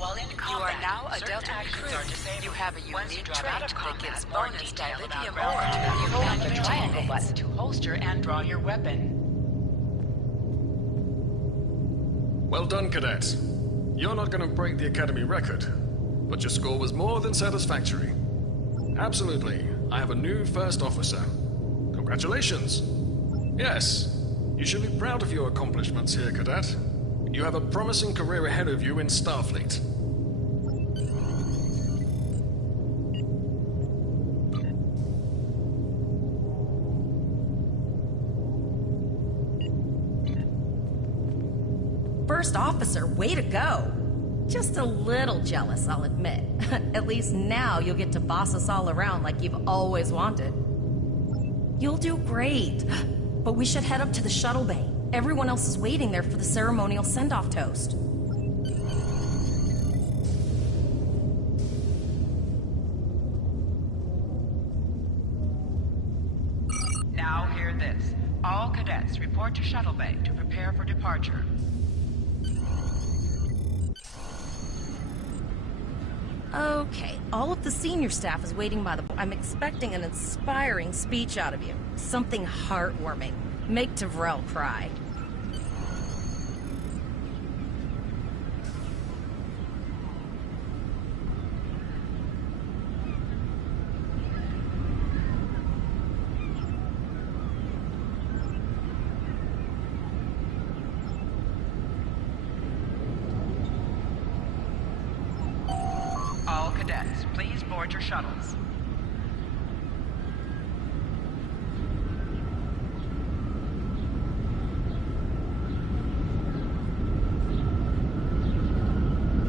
While in You combat, are now a certain Delta actions recruit. are disabled. You have a Once you unique drop trait out of that combat, gives more bonus detail about dilithium ground ore to combat. the Hold and the your triangle teammates. button to holster and draw your weapon. Well done, cadet. You're not going to break the Academy record, but your score was more than satisfactory. Absolutely. I have a new first officer. Congratulations. Yes, you should be proud of your accomplishments here, cadet. You have a promising career ahead of you in Starfleet. First officer, way to go! Just a little jealous, I'll admit. At least now you'll get to boss us all around like you've always wanted. You'll do great. But we should head up to the shuttle bay. Everyone else is waiting there for the ceremonial send-off toast. Now hear this. All cadets report to shuttle bay to prepare for departure. Okay, all of the senior staff is waiting by the... I'm expecting an inspiring speech out of you. Something heartwarming. Make Tavrel cry. All cadets, please board your shuttles.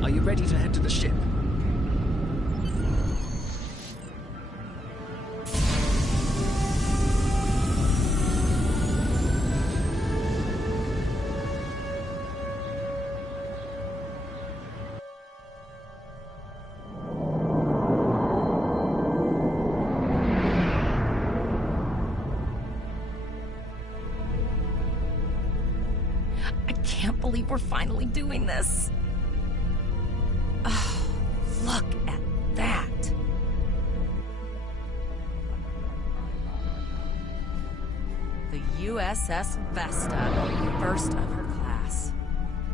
Are you ready to head to the ship? I can't believe we're finally doing this. Oh, look at that. The USS Vesta, first of her class.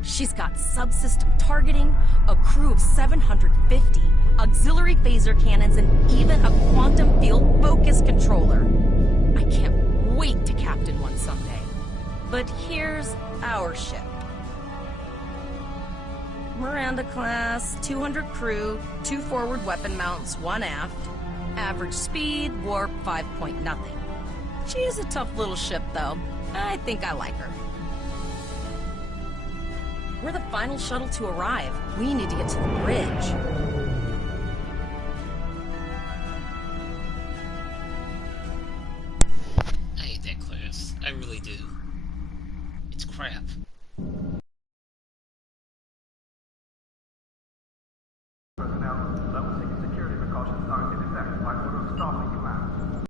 She's got subsystem targeting, a crew of 750, auxiliary phaser cannons, and even a quantum field focus controller. I can't wait to captain one someday. But here's our ship. Miranda class, 200 crew, 2 forward weapon mounts, 1 aft. Average speed, warp 5 point nothing. She is a tough little ship, though. I think I like her. We're the final shuttle to arrive. We need to get to the bridge. I hate that class. I really do. It's crap. Personnel, level 6 security precautions are in effect by order of Starfleet Command.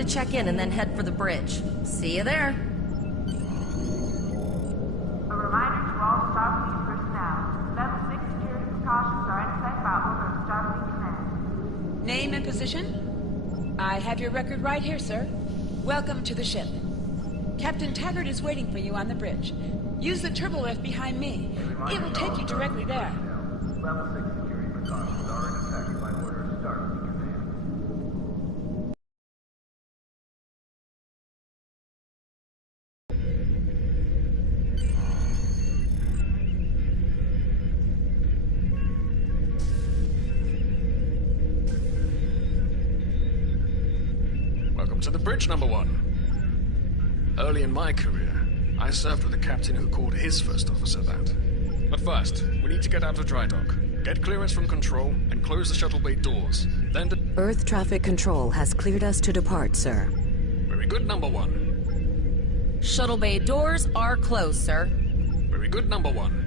to check in and then head for the bridge. See you there. A reminder to all Starfleet personnel. Level 6 security precautions are in effect by order of Starfleet Command. Name and position? I have your record right here, sir. Welcome to the ship. Captain Taggart is waiting for you on the bridge. Use the turbo lift behind me. It will take you directly there. Level 6 security precautions are in effect by order of Starfleet Command. Welcome to the bridge, number one. Early in my career, I served with a captain who called his first officer that. But first, we need to get out of dry dock, get clearance from control, and close the shuttle bay doors. Then Earth traffic control has cleared us to depart, sir. Very good, number one. Shuttle bay doors are closed, sir. Very good, number one.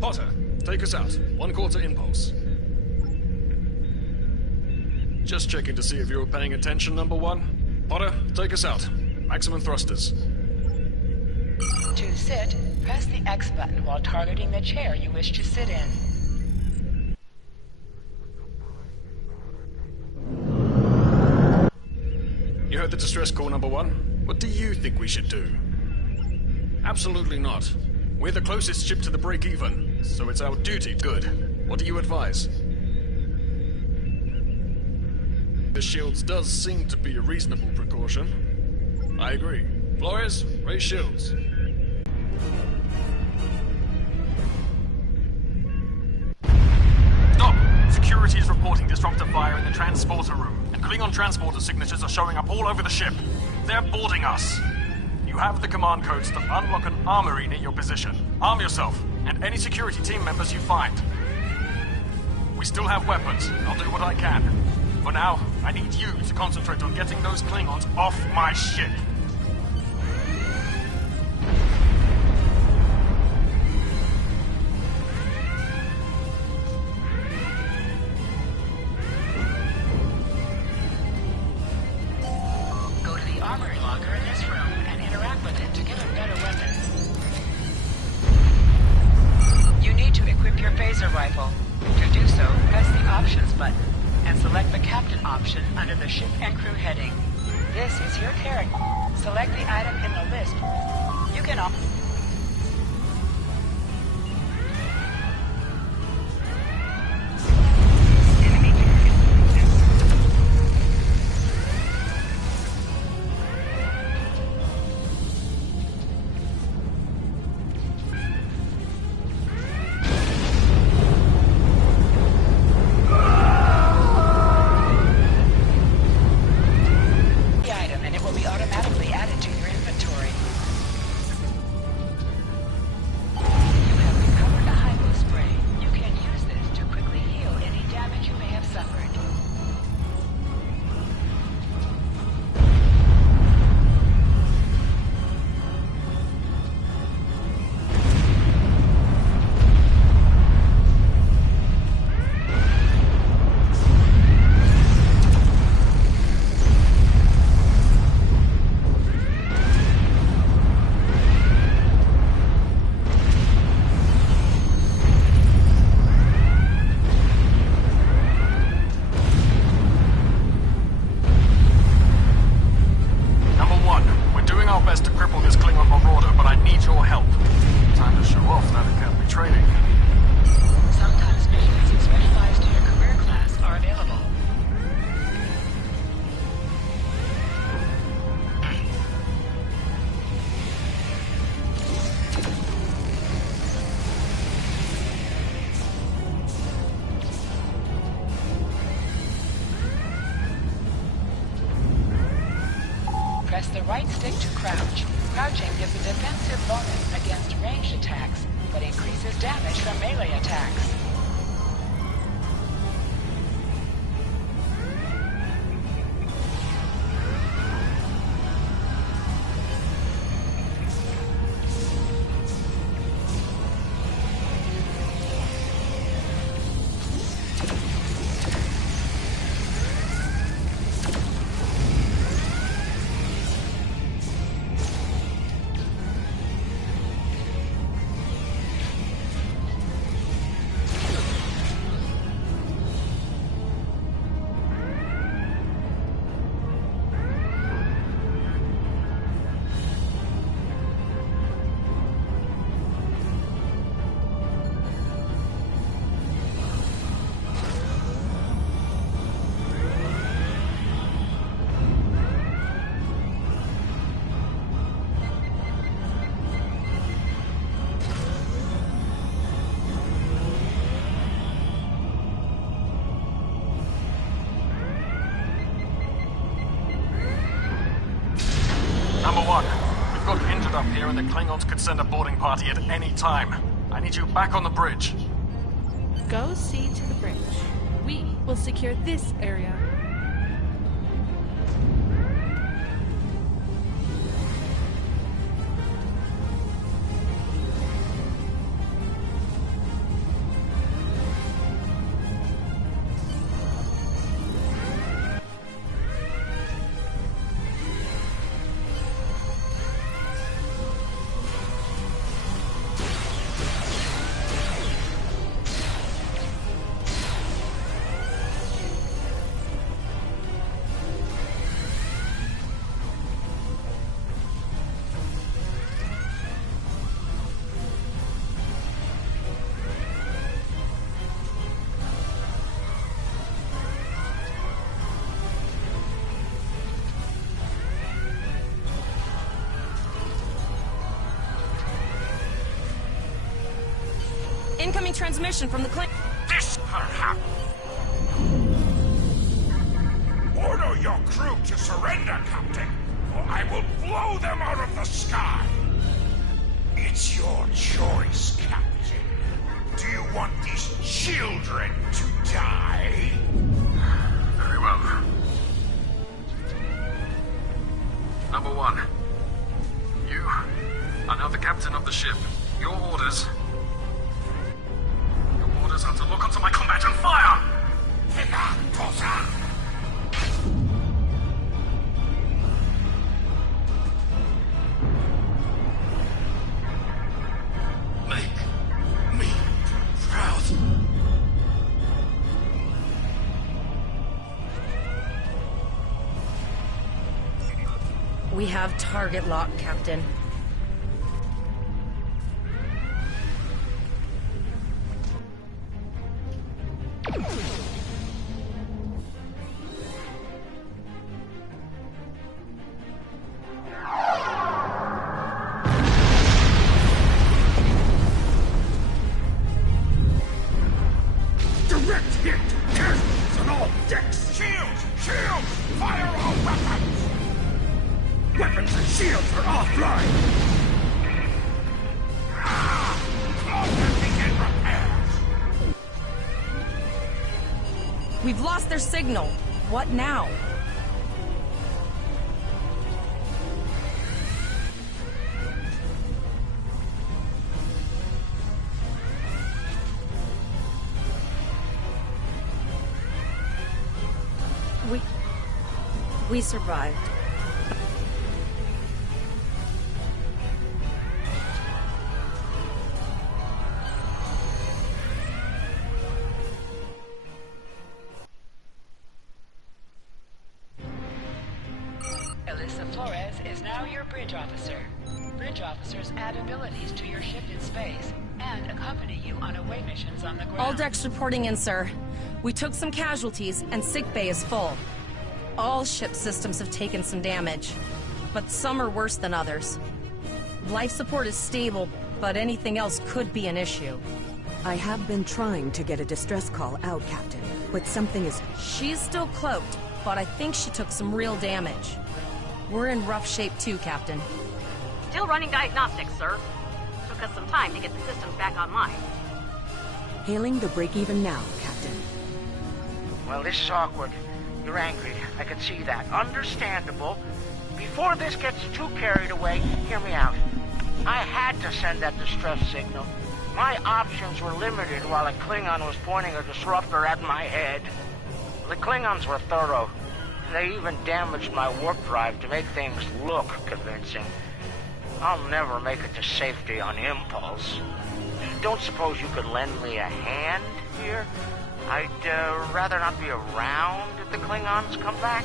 Potter, take us out. 1/4 impulse. Just checking to see if you were paying attention, number one. Potter, take us out. Maximum thrusters. To sit, press the X button while targeting the chair you wish to sit in. You heard the distress call, number one. What do you think we should do? Absolutely not. We're the closest ship to the break-even, so it's our duty. Good. What do you advise? The shields does seem to be a reasonable precaution. I agree. Flores, raise shields. Stop! Security is reporting disruptor fire in the transporter room, and Klingon transporter signatures are showing up all over the ship. They're boarding us. You have the command codes to unlock an armory near your position. Arm yourself, and any security team members you find. We still have weapons. I'll do what I can. For now, I need you to concentrate on getting those Klingons off my ship. Go to the armory locker in this room and interact with it to get a better weapon. You need to equip your phaser rifle. To do so, press the options button and select the captain option under the ship and crew heading. This is your character. Select the item in the list. You can press the right stick to crouch. Crouching gives a defensive bonus against ranged attacks, but increases damage from melee attacks. ensuring that Klingons could send a boarding party at any time. I need you back on the bridge. Go see to the bridge. We will secure this area. Incoming transmission from the This perhaps. Order your crew to surrender, Captain, or I will blow them out of the sky. It's your choice, Captain. Do you want these children to die? Very well. Number one. You are now the captain of the ship. Your orders are to look onto my combat and fire! Make me proud. We have target lock, Captain. Direct hit! Cannons on all decks! Shields! Shields! Fire all weapons! Weapons and shields are offline! Close and begin repairs! We've lost their signal. What now? We survived. Alyssa Flores is now your bridge officer. Bridge officers add abilities to your ship in space and accompany you on away missions on the ground. All decks reporting in, sir. We took some casualties, and sickbay is full. All ship systems have taken some damage, but some are worse than others. Life support is stable, but anything else could be an issue. I have been trying to get a distress call out, Captain, but something is... She's still cloaked, but I think she took some real damage. We're in rough shape too, Captain. Still running diagnostics, sir. Took us some time to get the systems back online. Hailing the break-even now, Captain. Well, this is awkward. You're angry. I can see that. Understandable. Before this gets too carried away, hear me out. I had to send that distress signal. My options were limited while a Klingon was pointing a disruptor at my head. The Klingons were thorough. They even damaged my warp drive to make things look convincing. I'll never make it to safety on impulse. Don't suppose you could lend me a hand here? I'd rather not be around if the Klingons come back.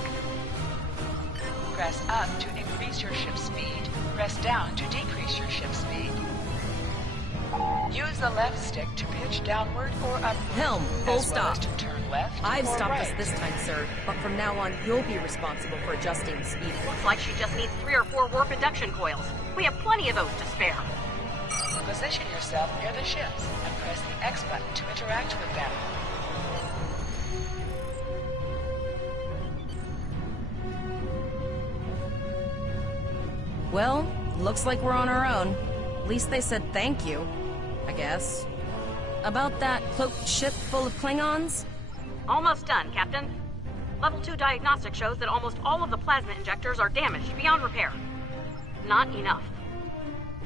Press up to increase your ship's speed. Press down to decrease your ship's speed. Use the left stick to pitch downward or upward. Helm, full as well as stop. to turn left I've or stopped right. us this time, sir, but from now on, you'll be responsible for adjusting the speed. Looks like she just needs 3 or 4 warp induction coils. We have plenty of those to spare. Position yourself near the ships and press the X button to interact with them. Well, Looks like we're on our own. At least they said thank you, I guess. About that cloaked ship full of Klingons? Almost done, Captain. Level 2 diagnostic shows that almost all of the plasma injectors are damaged beyond repair. Not enough.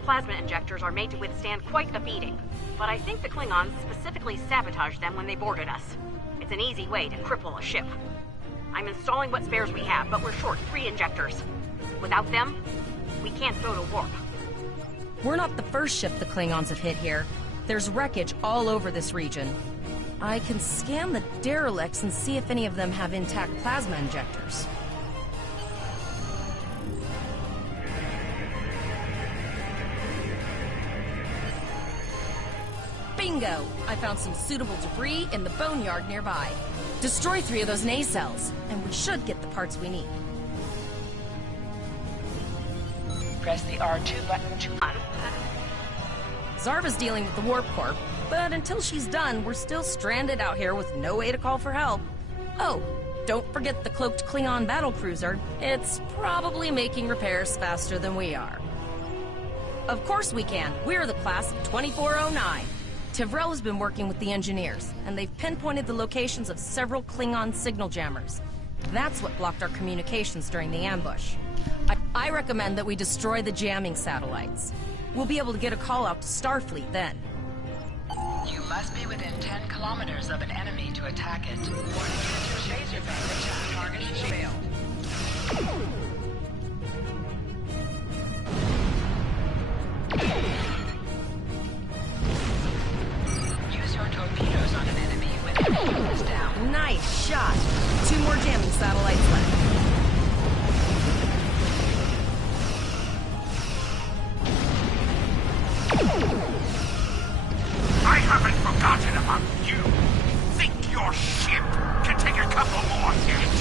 Plasma injectors are made to withstand quite a beating, but I think the Klingons specifically sabotaged them when they boarded us. It's an easy way to cripple a ship. I'm installing what spares we have, but we're short 3 injectors. Without them, we can't go to warp. We're not the first ship the Klingons have hit here. There's wreckage all over this region. I can scan the derelicts and see if any of them have intact plasma injectors. Bingo! I found some suitable debris in the boneyard nearby. Destroy 3 of those nacelles, and we should get the parts we need. Press the R2 button to... Zarva's dealing with the Warp Corp, but until she's done, we're still stranded out here with no way to call for help. Oh, don't forget the cloaked Klingon battlecruiser. It's probably making repairs faster than we are. Of course we can. We're the class of 2409. Tivrel has been working with the engineers, and they've pinpointed the locations of several Klingon signal jammers. That's what blocked our communications during the ambush. I recommend that we destroy the jamming satellites. We'll be able to get a call out to Starfleet then. You must be within 10 kilometers of an enemy to attack it. Warning, your phaser band attack target has failed. Use your torpedoes on an enemy when the enemy is down. Nice shot! 2 more jamming satellites left. I haven't forgotten about you. Think your ship can take a couple more hits?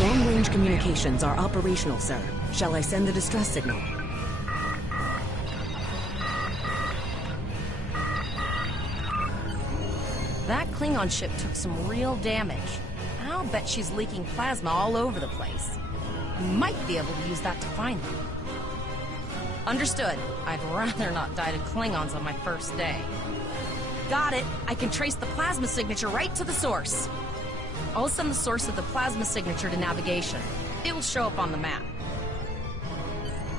Long-range communications are operational, sir. Shall I send the distress signal? That Klingon ship took some real damage. I'll bet she's leaking plasma all over the place. We might be able to use that to find them. Understood. I'd rather not die to Klingons on my first day. Got it. I can trace the plasma signature right to the source. I'll send the source of the plasma signature to navigation. It will show up on the map.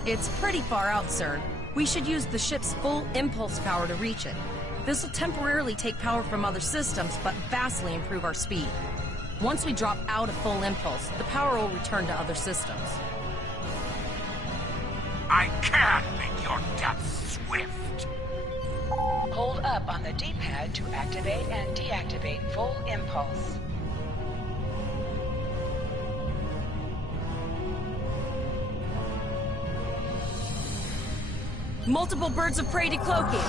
It's pretty far out, sir. We should use the ship's full impulse power to reach it. This will temporarily take power from other systems, but vastly improve our speed. Once we drop out of full impulse, the power will return to other systems. I can make your death swift. Hold up on the D-pad to activate and deactivate full impulse. Multiple birds of prey decloaking.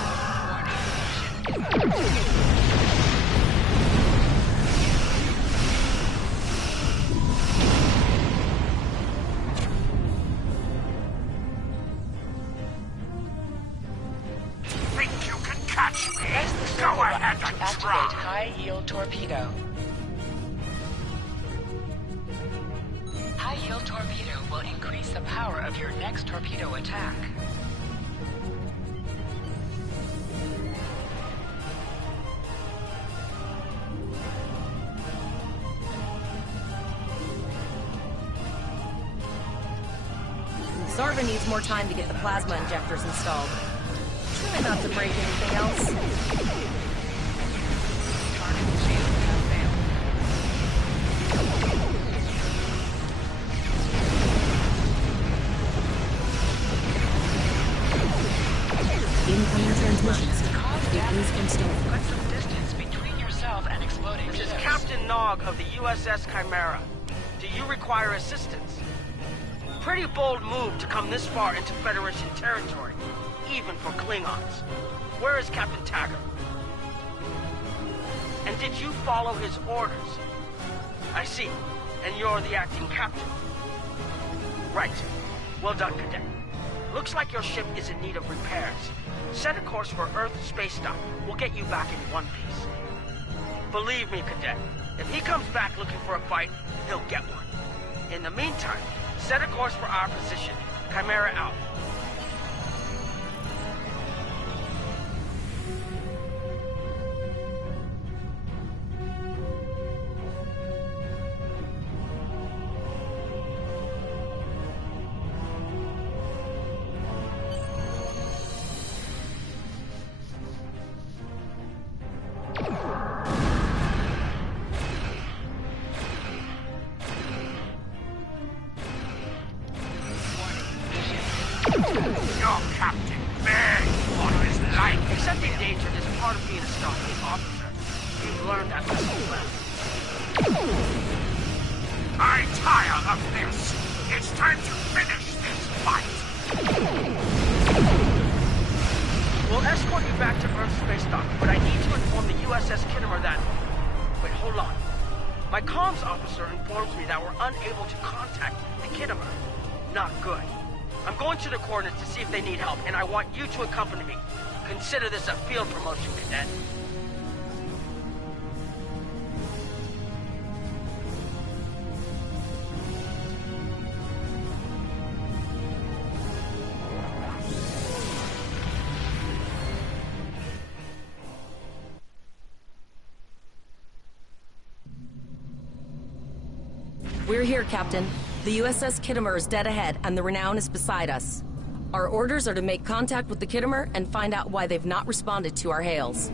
Think you can catch me? Press the Go circle ahead button and to activate try. high-yield torpedo. High-yield torpedo will increase the power of your next torpedo attack. Zarva needs more time to get the plasma injectors installed. Try not to break anything else. Target shield has failed. Incoming transmissions. It is installed. Put some distance between yourself and exploding This is ships. Captain Nog of the USS Chimera. Do you require assistance? Pretty bold move to come this far into Federation territory, even for Klingons. Where is Captain Taggart? And did you follow his orders? I see. And you're the acting captain. Right. Well done, Cadet. Looks like your ship is in need of repairs. Set a course for Earth space dock. We'll get you back in one piece. Believe me, Cadet, if he comes back looking for a fight, he'll get one. In the meantime, set a course for our position. Chimera out. Your captain begged for his life. Accepting danger is part of being a Starfleet officer. You've learned that lesson well. I tire of this. It's time to finish this fight. We'll escort you back to Earth space dock, but I need to inform the USS Kittimer that... Wait, hold on. My comms officer informs me that we're unable to contact the Kittimer. Not good. I'm going to the coordinates to see if they need help, and I want you to accompany me. Consider this a field promotion, Cadet. We're here, Captain. The USS Kittimer is dead ahead, and the Renown is beside us. Our orders are to make contact with the Kittimer and find out why they've not responded to our hails.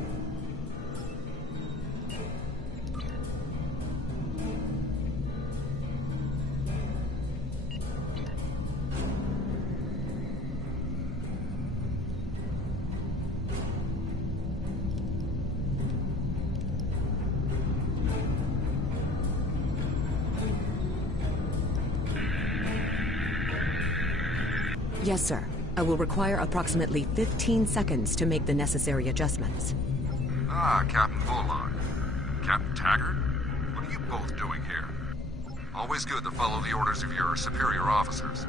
Yes, sir. I will require approximately 15 seconds to make the necessary adjustments. Ah, Captain Volon. Captain Taggart? What are you both doing here? Always good to follow the orders of your superior officers.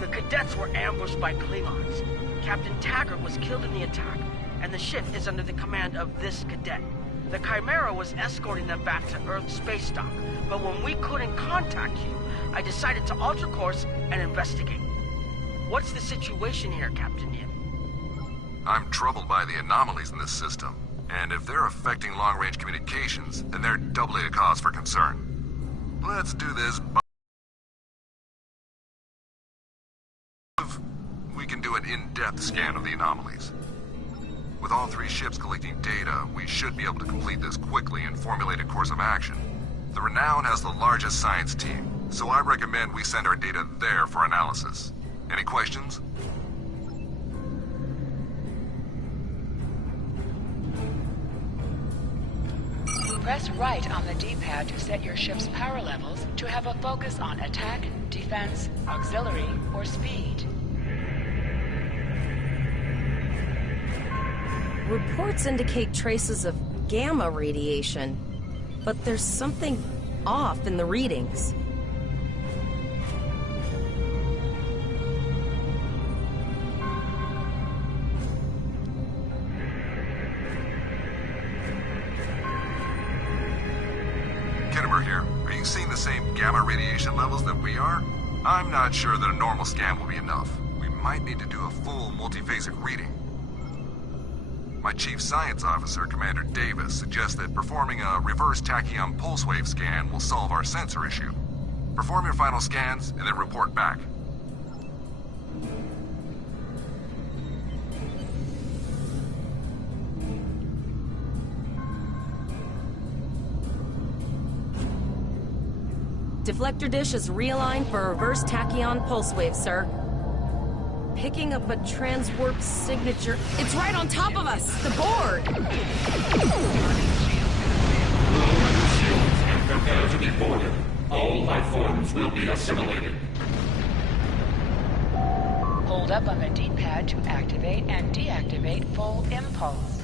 The cadets were ambushed by Klingons. Captain Taggart was killed in the attack, and the ship is under the command of this cadet. The Chimera was escorting them back to Earth space dock, but when we couldn't contact you, I decided to alter course and investigate. What's the situation here, Captain Yin? I'm troubled by the anomalies in this system, and if they're affecting long-range communications, then they're doubly a cause for concern. Let's do this by... We can do an in-depth scan of the anomalies. With all three ships collecting data, we should be able to complete this quickly and formulate a course of action. The Renown has the largest science team, so I recommend we send our data there for analysis. Any questions? Press right on the D-pad to set your ship's power levels to have a focus on attack, defense, auxiliary, or speed. Reports indicate traces of gamma radiation, but there's something off in the readings. Kittimer here. Are you seeing the same gamma radiation levels that we are? I'm not sure that a normal scan will be enough. We might need to do a full multiphasic reading. My chief science officer, Commander Davis, suggests that performing a reverse tachyon pulse wave scan will solve our sensor issue. Perform your final scans and then report back. Deflector dish is realigned for a reverse tachyon pulse wave, sir. Picking up a transwarp signature. It's right on top of us! The board! Prepare to be boarded. All life forms will be assimilated. Hold up on the D-pad to activate and deactivate full impulse.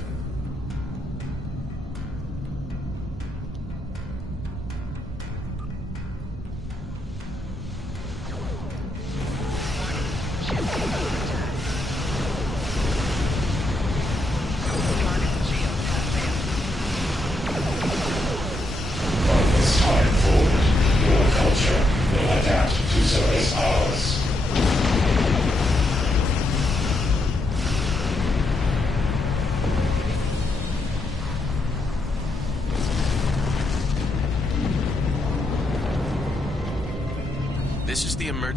From this time forward,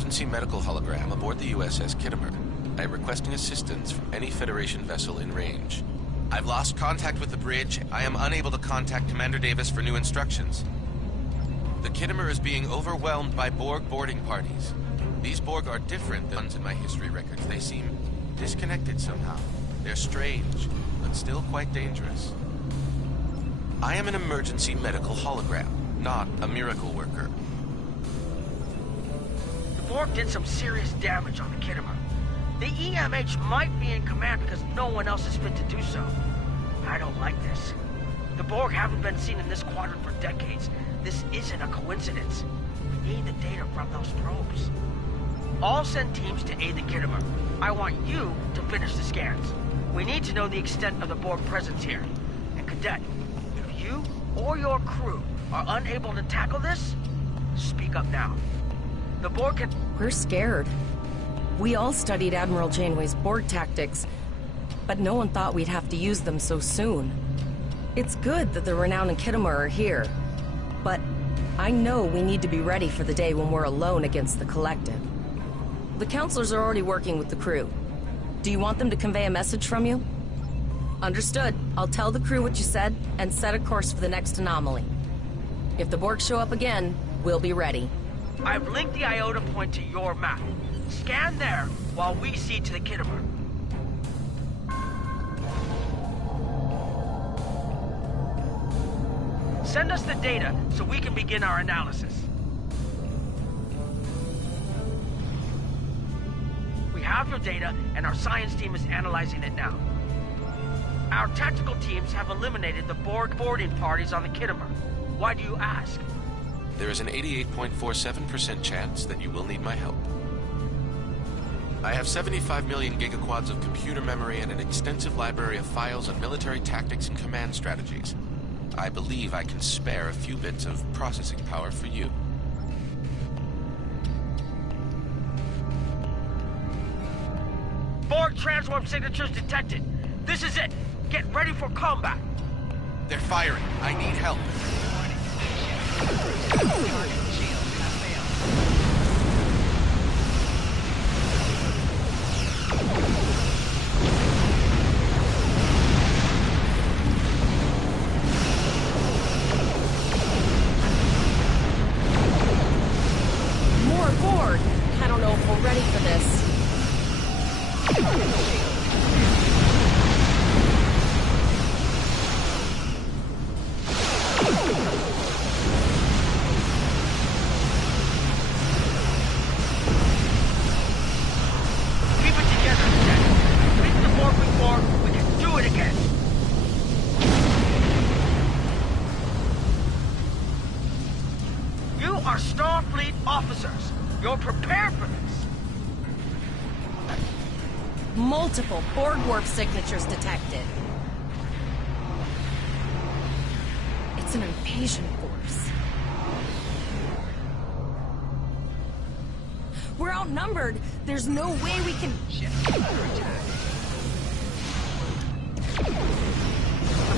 emergency medical hologram aboard the USS Kittimer. I am requesting assistance from any Federation vessel in range. I've lost contact with the bridge. I am unable to contact Commander Davis for new instructions. The Kittimer is being overwhelmed by Borg boarding parties. These Borg are different than ones in my history records. They seem disconnected somehow. They're strange, but still quite dangerous. I am an emergency medical hologram, not a miracle worker. The Borg did some serious damage on the Kittimer. The EMH might be in command because no one else is fit to do so. I don't like this. The Borg haven't been seen in this quadrant for decades. This isn't a coincidence. We need the data from those probes. I'll send teams to aid the Kittimer. I want you to finish the scans. We need to know the extent of the Borg presence here. And Cadet, if you or your crew are unable to tackle this, speak up now. The Borg can... We're scared. We all studied Admiral Janeway's Borg tactics, but no one thought we'd have to use them so soon. It's good that the Renown and Kittimer are here, but I know we need to be ready for the day when we're alone against the Collective. The counselors are already working with the crew. Do you want them to convey a message from you? Understood. I'll tell the crew what you said and set a course for the next anomaly. If the Borg show up again, we'll be ready. I've linked the iota point to your map. Scan there while we see to the Kittimer. Send us the data so we can begin our analysis. We have your data, and our science team is analyzing it now. Our tactical teams have eliminated the Borg boarding parties on the Kittimer. Why do you ask? There is an 88.47% chance that you will need my help. I have 75 million gigaquads of computer memory and an extensive library of files on military tactics and command strategies. I believe I can spare a few bits of processing power for you. Borg transwarp signatures detected. This is it. Get ready for combat. They're firing. I need help. More Borg! I don't know if we're ready for this. Multiple Borg warp signatures detected. It's an invasion force. We're outnumbered. There's no way we can... The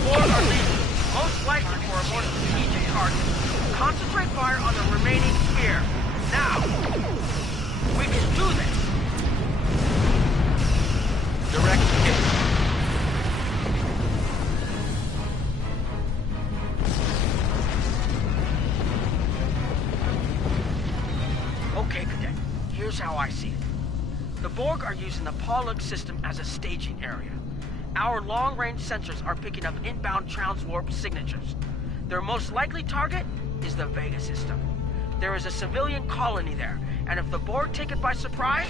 Borg are leaving, most likely for a more strategic target. Concentrate fire on the remaining sphere. Now! We can do this! Direct hit. Okay, Cadet. Here's how I see it. The Borg are using the Pollux system as a staging area. Our long-range sensors are picking up inbound transwarp signatures. Their most likely target is the Vega system. There is a civilian colony there, and if the Borg take it by surprise,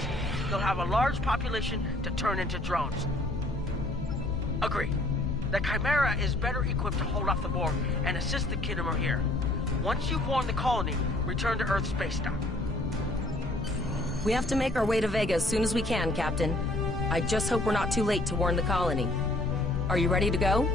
they'll have a large population to turn into drones. Agreed. The Chimera is better equipped to hold off the Borg and assist the Kittimer here. Once you've warned the colony, return to Earth spacedock. We have to make our way to Vega as soon as we can, Captain. I just hope we're not too late to warn the colony. Are you ready to go?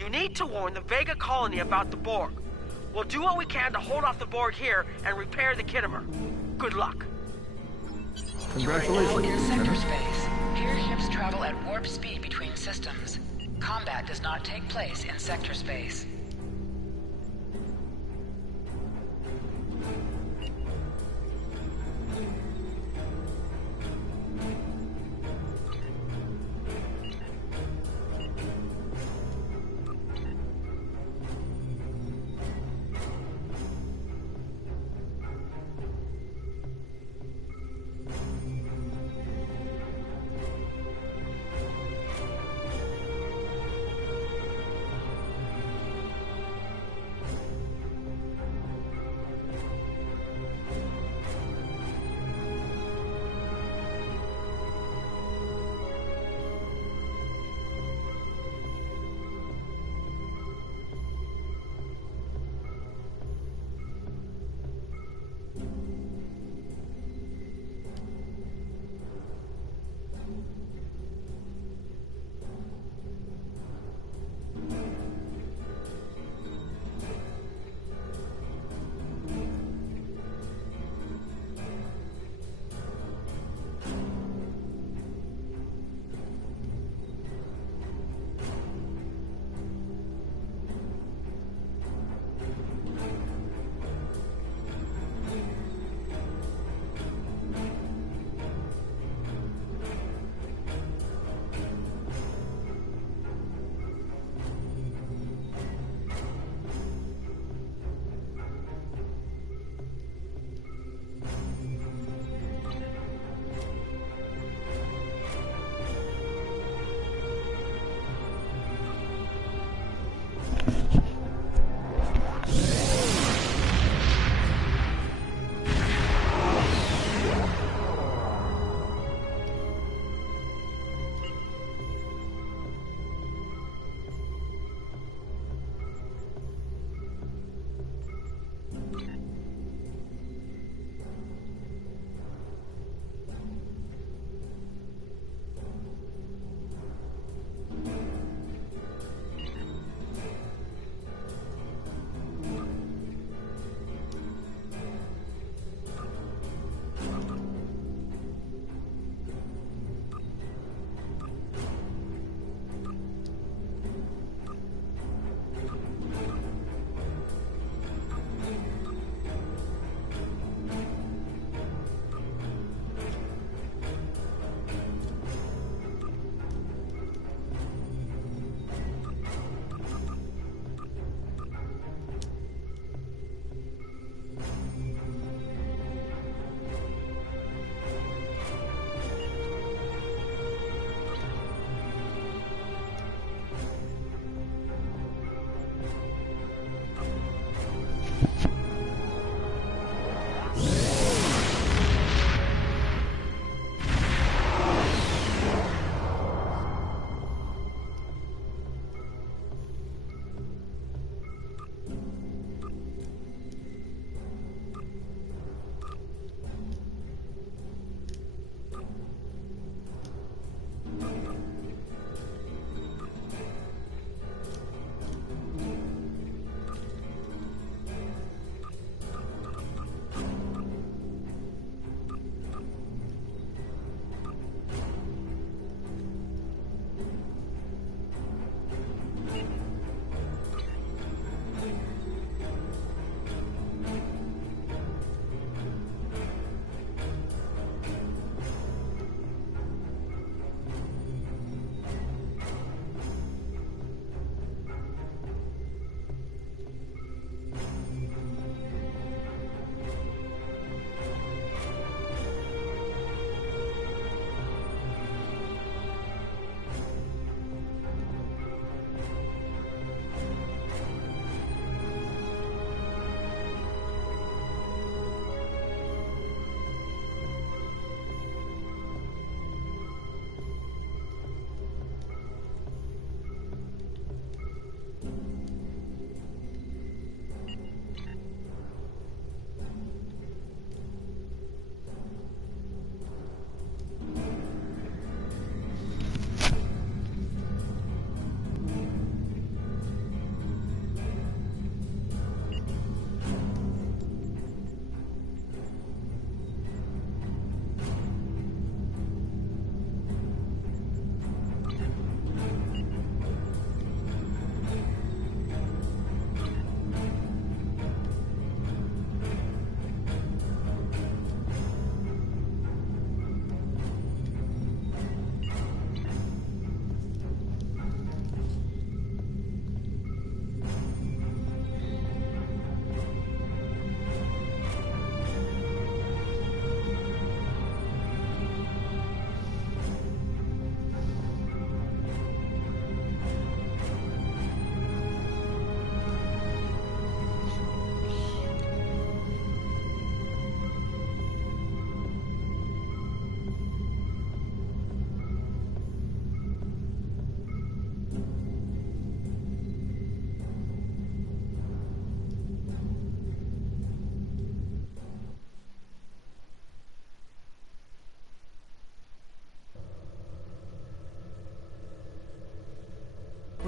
You need to warn the Vega colony about the Borg. We'll do what we can to hold off the Borg here and repair the Kittimer. Good luck. You are now in sector space. Here ships travel at warp speed between systems. Combat does not take place in sector space.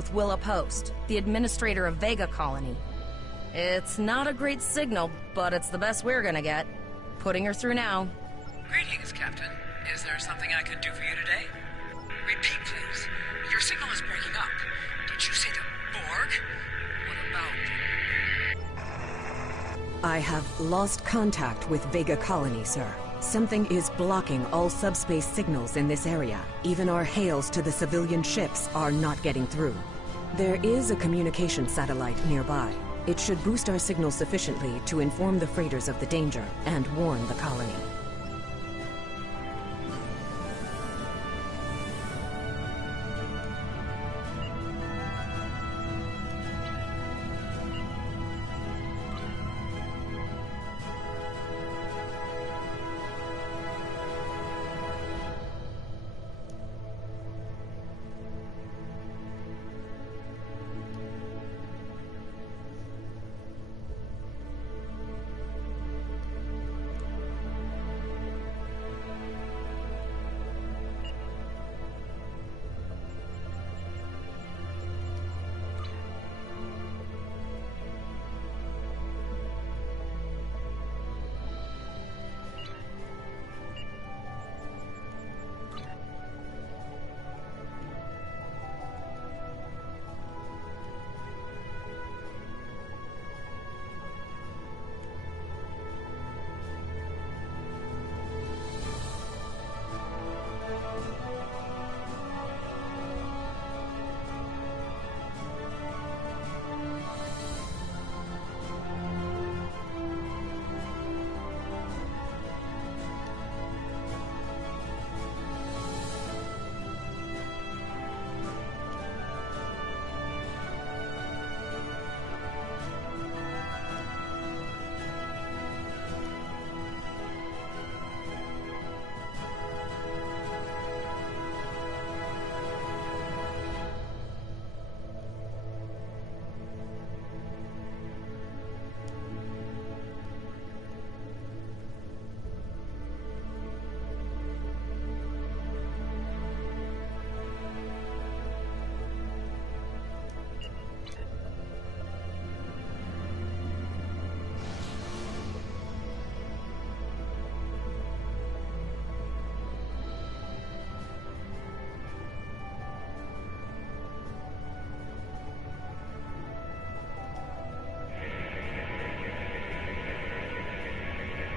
with Willa Post, the administrator of Vega Colony. It's not a great signal, but it's the best we're gonna get. Putting her through now. Greetings, Captain. Is there something I could do for you today? Repeat, please. Your signal is breaking up. Did you say the Borg? What about... I have lost contact with Vega Colony, sir. Something is blocking all subspace signals in this area. Even our hails to the civilian ships are not getting through. There is a communication satellite nearby. It should boost our signal sufficiently to inform the freighters of the danger and warn the colony.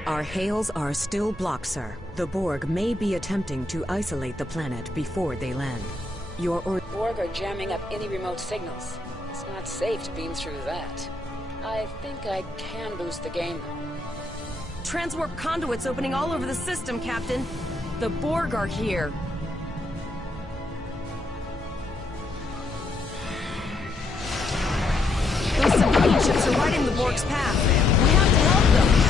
Our hails are still blocked, sir. The Borg may be attempting to isolate the planet before they land. Borg are jamming up any remote signals. It's not safe to beam through that. I think I can boost the gain, though. Transwarp conduits opening all over the system, Captain. The Borg are here. Those civilian ships are right in the Borg's path. We have to help them.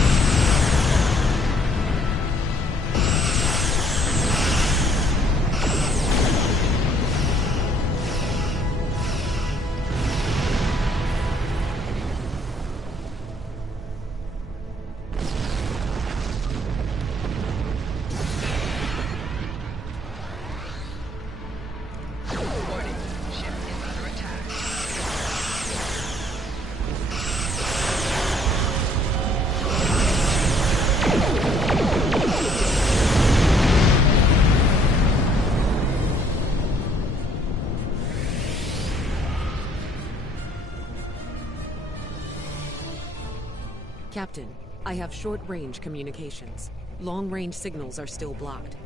Captain, I have short-range communications. Long-range signals are still blocked.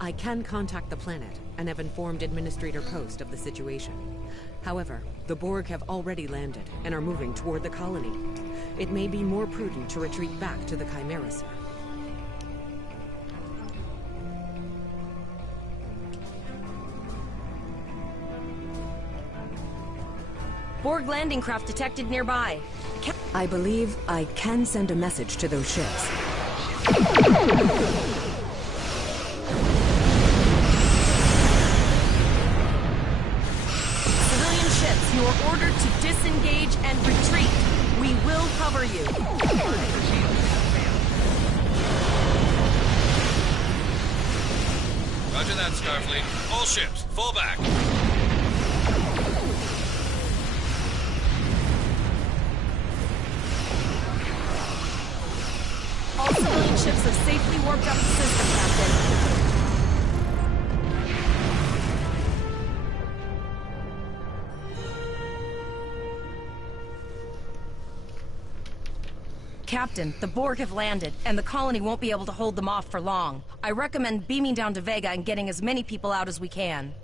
I can contact the planet and have informed Administrator Post of the situation. However, the Borg have already landed and are moving toward the colony. It may be more prudent to retreat back to the Chimera, sir. Borg landing craft detected nearby. I believe I can send a message to those ships. Civilian ships, you are ordered to disengage and retreat. We will cover you. Roger that, Starfleet. All ships, fall back. ships have safely warped up the system, Captain. Captain, the Borg have landed, and the colony won't be able to hold them off for long. I recommend beaming down to Vega and getting as many people out as we can.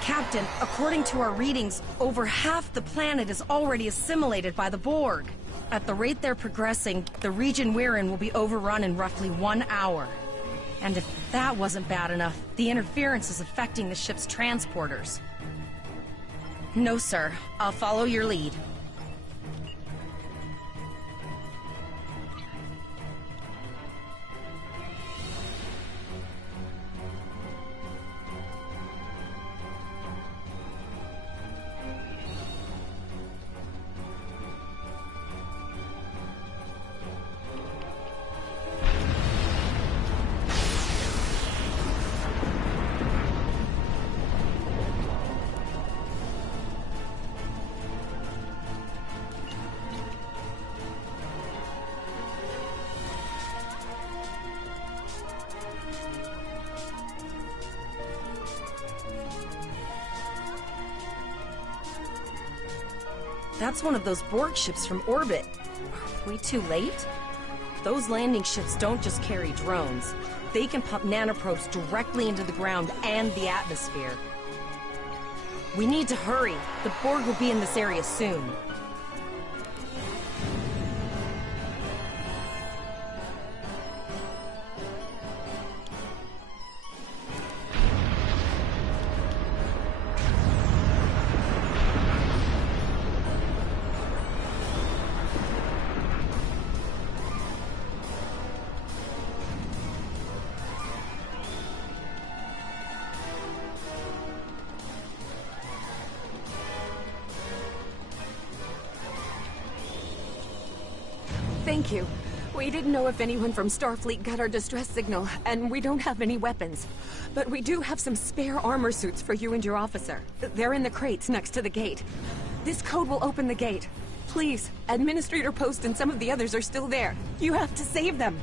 Captain, according to our readings, over half the planet is already assimilated by the Borg. At the rate they're progressing, the region we're in will be overrun in roughly 1 hour. And if that wasn't bad enough, the interference is affecting the ship's transporters. No, sir. I'll follow your lead. That's one of those Borg ships from orbit. Are we too late? Those landing ships don't just carry drones. They can pump nanoprobes directly into the ground and the atmosphere. We need to hurry. The Borg will be in this area soon. Thank you. We didn't know if anyone from Starfleet got our distress signal, and we don't have any weapons. But we do have some spare armor suits for you and your officer. They're in the crates next to the gate. This code will open the gate. Please, Administrator Post and some of the others are still there. You have to save them.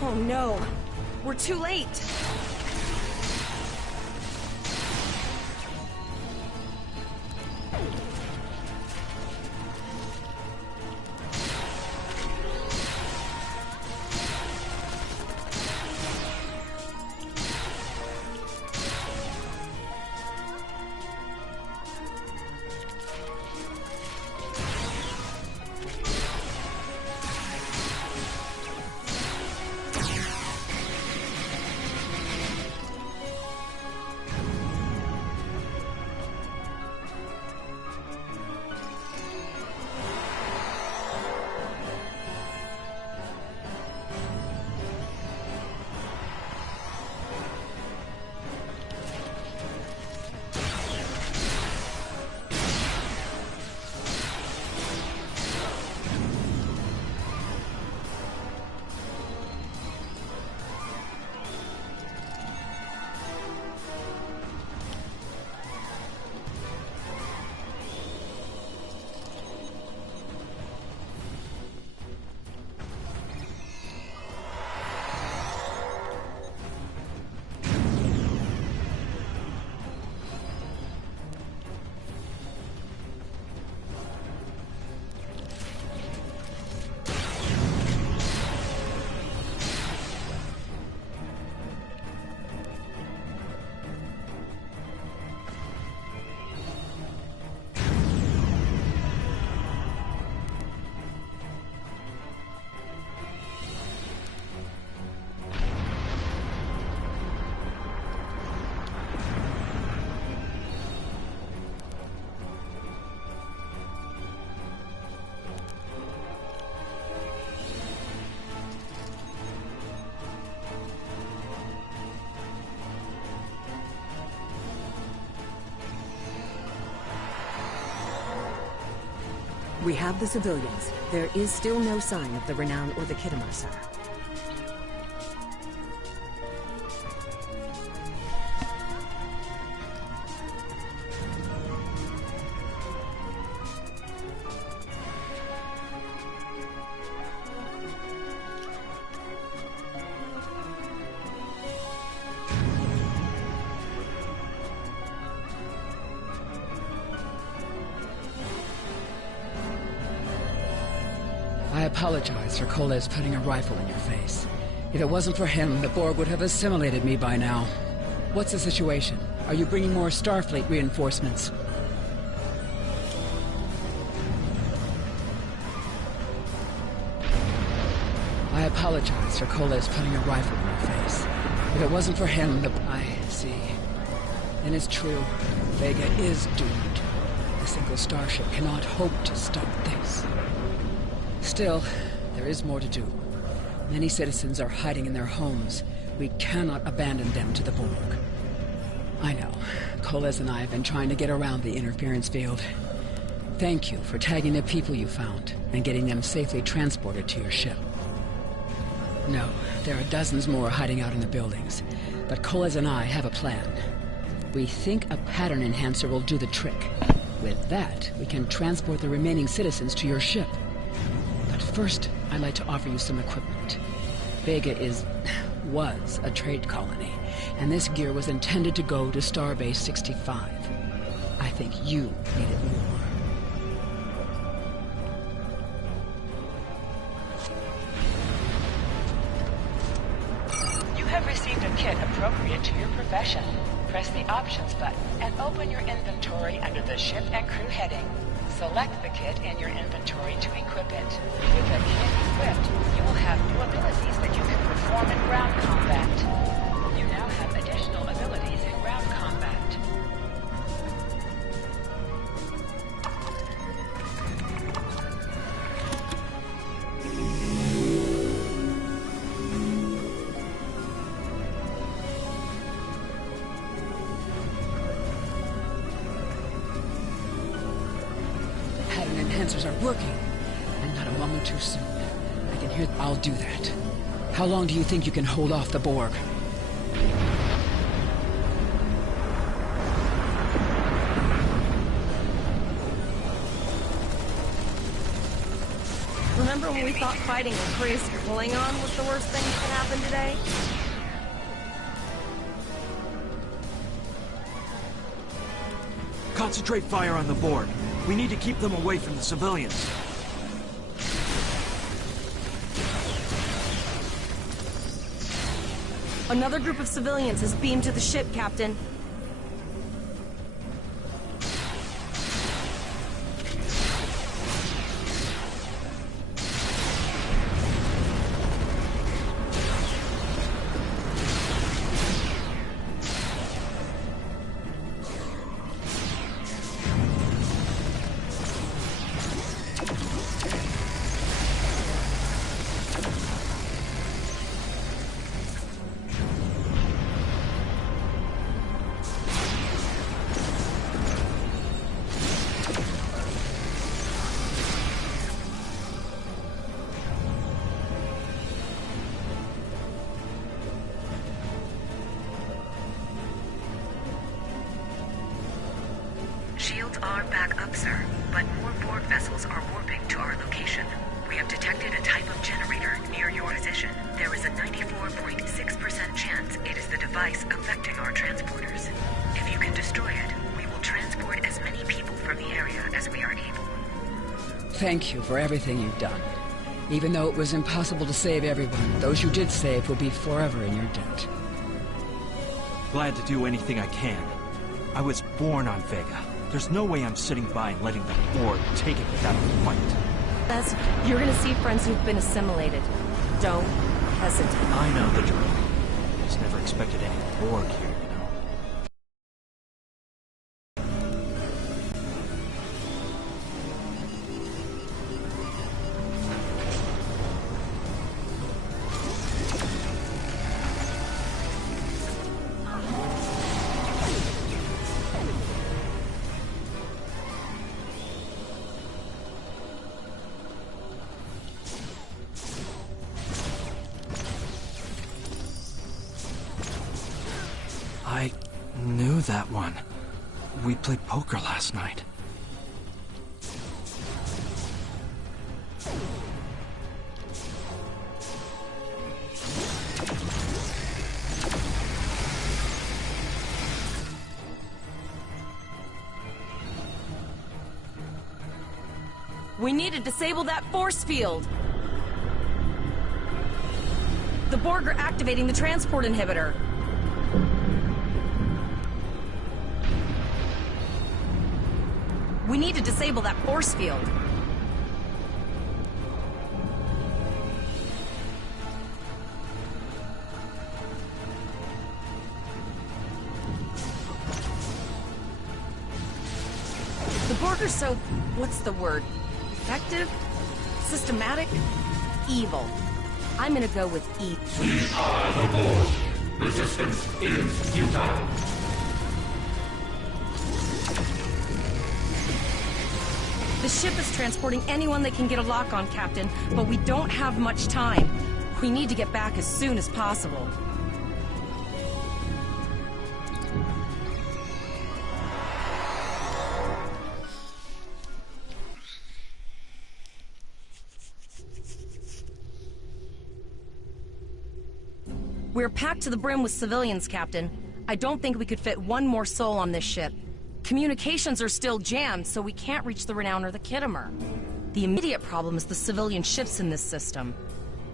Oh no, we're too late. We have the civilians. There is still no sign of the Renown or the Kittimer, sir. I apologize for Coles putting a rifle in your face. If it wasn't for him, the Borg would have assimilated me by now. What's the situation? Are you bringing more Starfleet reinforcements? I apologize for Coles putting a rifle in your face. If it wasn't for him, I see. And it's true. Vega is doomed. A single starship cannot hope to stop this. Still, there is more to do. Many citizens are hiding in their homes. We cannot abandon them to the Borg. I know. Coles and I have been trying to get around the interference field. Thank you for tagging the people you found and getting them safely transported to your ship. No, there are dozens more hiding out in the buildings. But Coles and I have a plan. We think a pattern enhancer will do the trick. With that, we can transport the remaining citizens to your ship. First, I'd like to offer you some equipment. Vega was a trade colony, and this gear was intended to go to Starbase 65. I think you need it more. You have received a kit appropriate to your profession. Press the Options button and open your inventory under the Ship and Crew heading. Select the kit in your inventory to equip it. With the kit equipped, you will have new abilities that you can perform in ground combat. You now have additional abilities in ground combat. Enhancers are working, and not a moment too soon. I can hear. I'll do that. How long do you think you can hold off the Borg? Remember when we thought fighting a crazed Klingon was the worst thing that could happen today? Concentrate fire on the Borg. We need to keep them away from the civilians. Another group of civilians is beamed to the ship, Captain. Shields are back up, sir, but more Borg vessels are warping to our location. We have detected a type of generator near your position. There is a 94.6% chance it is the device affecting our transporters. If you can destroy it, we will transport as many people from the area as we are able. Thank you for everything you've done. Even though it was impossible to save everyone, those you did save will be forever in your debt. Glad to do anything I can. I was born on Vega. There's no way I'm sitting by and letting the Borg take it without a fight. You're gonna see friends who've been assimilated. Don't hesitate. I know the drill. Just never expected any Borg here. that one. We played poker last night. We need to disable that force field! The Borg are activating the transport inhibitor. We need to disable that force field. The Borg are so... what's the word? Effective? Systematic? Evil. I'm gonna go with evil. We are the Borg. Resistance is futile. The ship is transporting anyone they can get a lock on, Captain, but we don't have much time. We need to get back as soon as possible. We're packed to the brim with civilians, Captain. I don't think we could fit one more soul on this ship. Communications are still jammed, so we can't reach the Renown or the Kittimer. The immediate problem is the civilian ships in this system.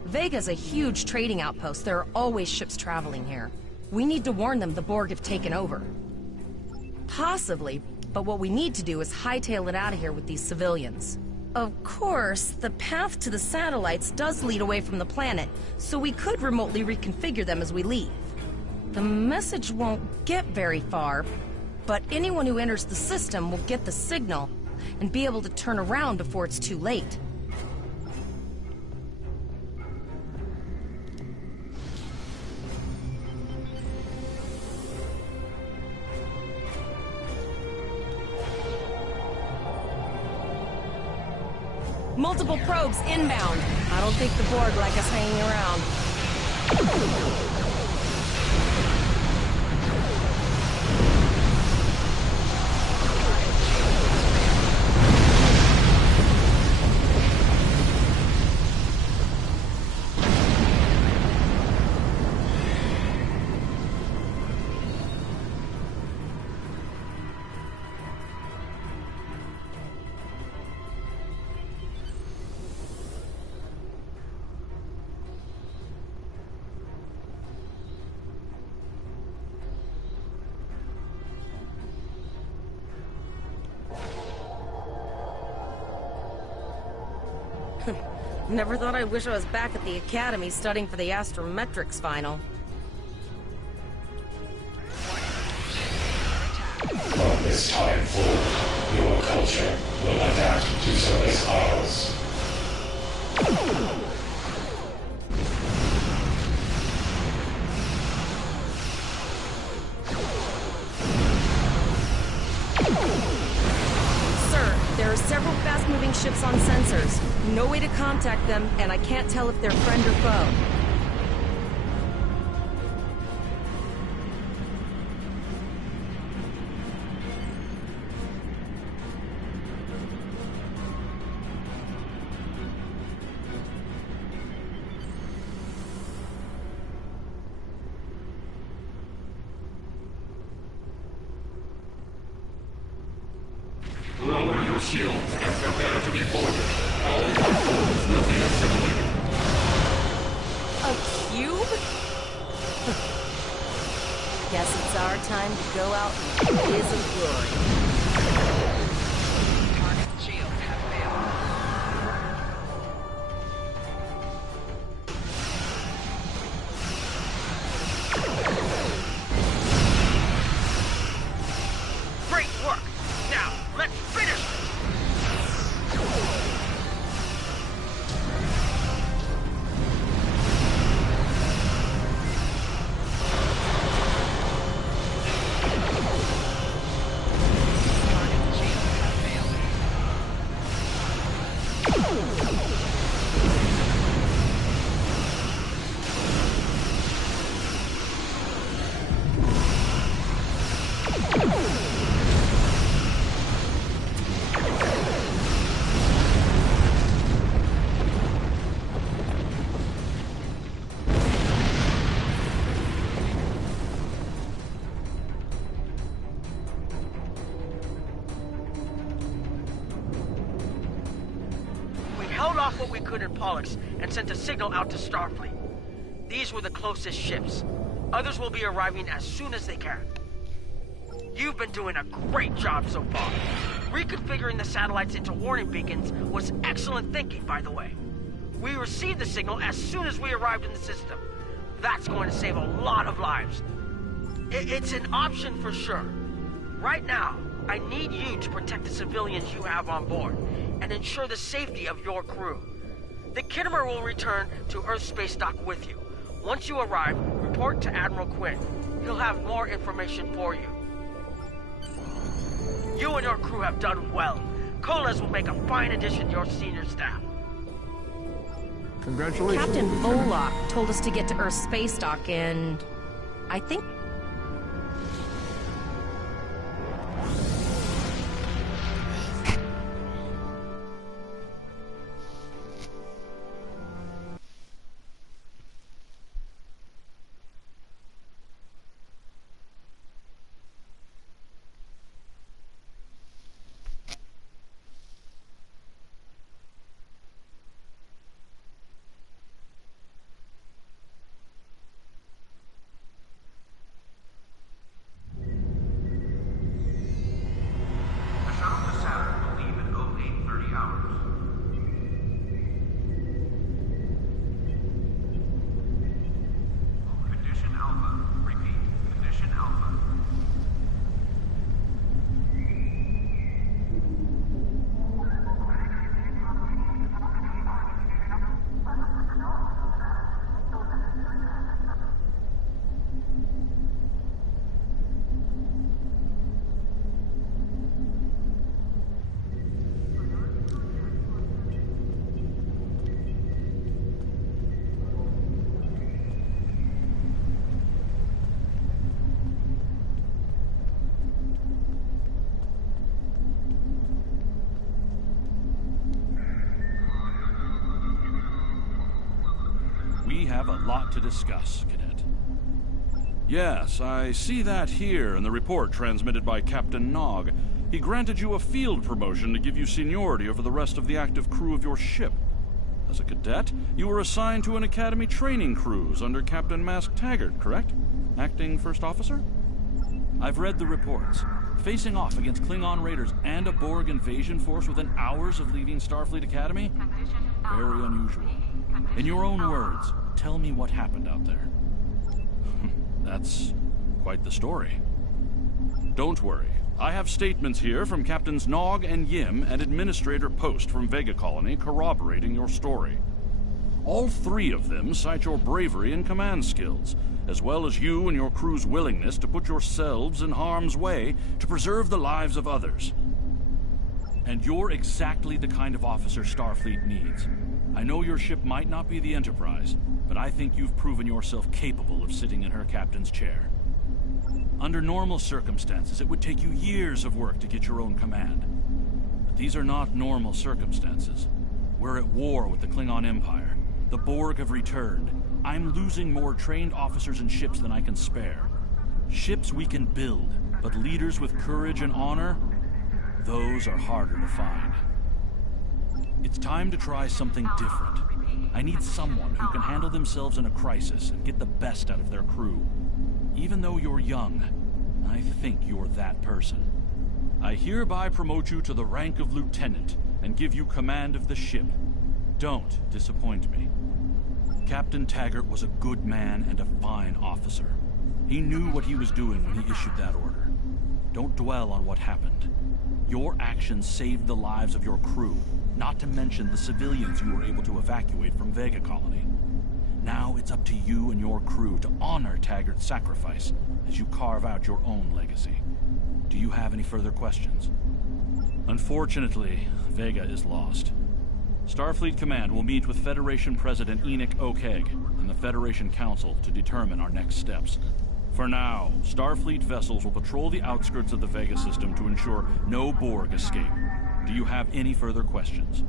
Vega's a huge trading outpost. There are always ships traveling here. We need to warn them the Borg have taken over. Possibly, but what we need to do is hightail it out of here with these civilians. Of course, the path to the satellites does lead away from the planet, so we could remotely reconfigure them as we leave. The message won't get very far, but anyone who enters the system will get the signal and be able to turn around before it's too late. Multiple probes inbound. I don't think the Borg like us hanging around. Never thought I'd wish I was back at the Academy studying for the astrometrics final. From this time forward, your culture will adapt to service ours. Sir, there are several fast-moving ships on sensors. No way to contact them, and I can't tell if they're friend or foe. Lower your shields and prepare to be boarded. Nothing assimilated. A cube? Guess it's our time to go out in a blaze of glory. Target shields have failed. Great work! Now, let's finish this! Target shields off what we could in Pollux and sent a signal out to Starfleet. These were the closest ships. Others will be arriving as soon as they can. You've been doing a great job so far. Reconfiguring the satellites into warning beacons was excellent thinking, by the way. We received the signal as soon as we arrived in the system. That's going to save a lot of lives. It's an option for sure. Right now, I need you to protect the civilians you have on board and ensure the safety of your crew. The Kittimer will return to Earth Space Dock with you. Once you arrive, report to Admiral Quinn. He'll have more information for you. You and your crew have done well. Coles will make a fine addition to your senior staff. Congratulations. Captain Bullock told us to get to Earth Space Dock in... I think... We have a lot to discuss, Cadet. Yes, I see that here in the report transmitted by Captain Nog. He granted you a field promotion to give you seniority over the rest of the active crew of your ship. As a cadet, you were assigned to an Academy training cruise under Captain Mask Taggart, correct? Acting First Officer? I've read the reports. Facing off against Klingon raiders and a Borg invasion force within hours of leaving Starfleet Academy? Very unusual. In your own words, tell me what happened out there. That's quite the story. Don't worry. I have statements here from Captains Nog and Yim and Administrator Post from Vega Colony corroborating your story. All three of them cite your bravery and command skills, as well as you and your crew's willingness to put yourselves in harm's way to preserve the lives of others. And you're exactly the kind of officer Starfleet needs. I know your ship might not be the Enterprise, but I think you've proven yourself capable of sitting in her captain's chair. Under normal circumstances, it would take you years of work to get your own command. But these are not normal circumstances. We're at war with the Klingon Empire. The Borg have returned. I'm losing more trained officers and ships than I can spare. Ships we can build, but leaders with courage and honor, those are harder to find. It's time to try something different. I need someone who can handle themselves in a crisis and get the best out of their crew. Even though you're young, I think you're that person. I hereby promote you to the rank of lieutenant and give you command of the ship. Don't disappoint me. Captain Taggart was a good man and a fine officer. He knew what he was doing when he issued that order. Don't dwell on what happened. Your actions saved the lives of your crew, not to mention the civilians you were able to evacuate from Vega Colony. Now it's up to you and your crew to honor Taggart's sacrifice as you carve out your own legacy. Do you have any further questions? Unfortunately, Vega is lost. Starfleet Command will meet with Federation President Enoch O'Keg and the Federation Council to determine our next steps. For now, Starfleet vessels will patrol the outskirts of the Vega system to ensure no Borg escape. Do you have any further questions?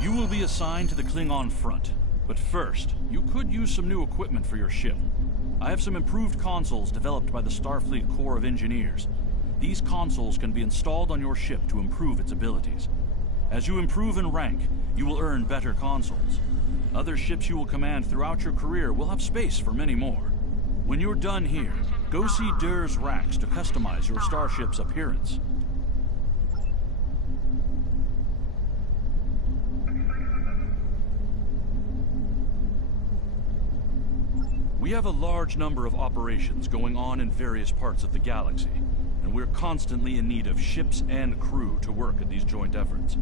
You will be assigned to the Klingon front, but first, you could use some new equipment for your ship. I have some improved consoles developed by the Starfleet Corps of Engineers. These consoles can be installed on your ship to improve its abilities. As you improve in rank, you will earn better consoles. Other ships you will command throughout your career will have space for many more. When you're done here, go see Dur's racks to customize your starship's appearance. We have a large number of operations going on in various parts of the galaxy, and we're constantly in need of ships and crew to work at these joint efforts.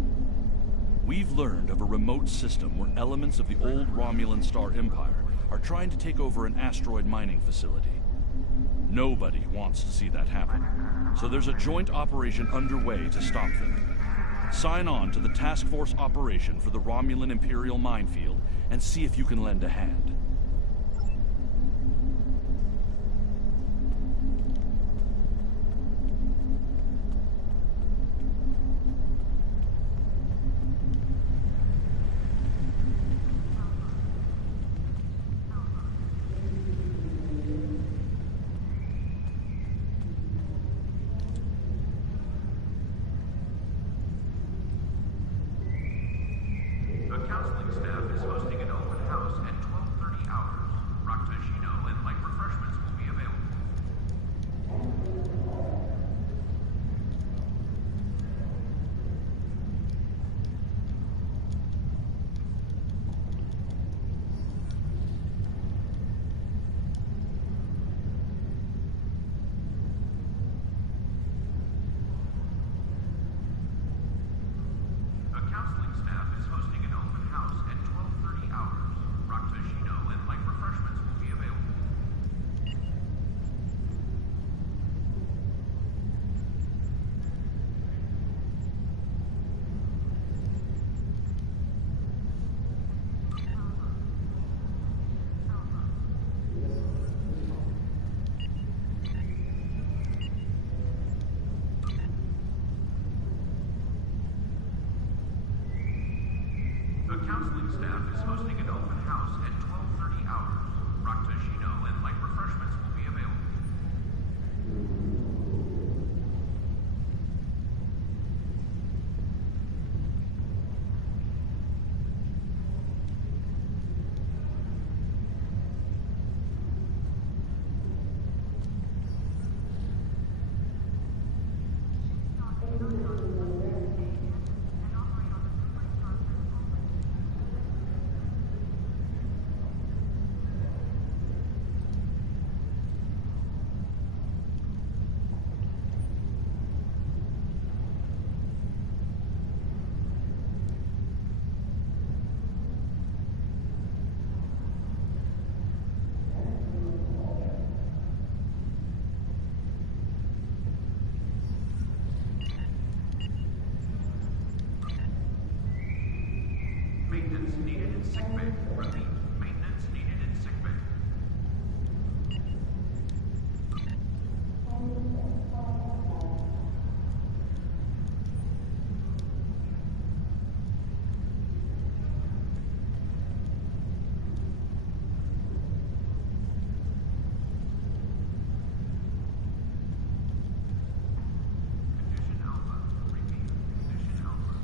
We've learned of a remote system where elements of the old Romulan Star Empire are trying to take over an asteroid mining facility. Nobody wants to see that happen, so there's a joint operation underway to stop them. Sign on to the Task Force operation for the Romulan Imperial Minefield and see if you can lend a hand. Counseling staff is hosting an open house at 12:30 hours. Raktajino and light refreshments will be available. Maintenance needed in sickbay. Repeat. Maintenance needed in sickbay. Condition Alpha. Repeat. Condition Alpha.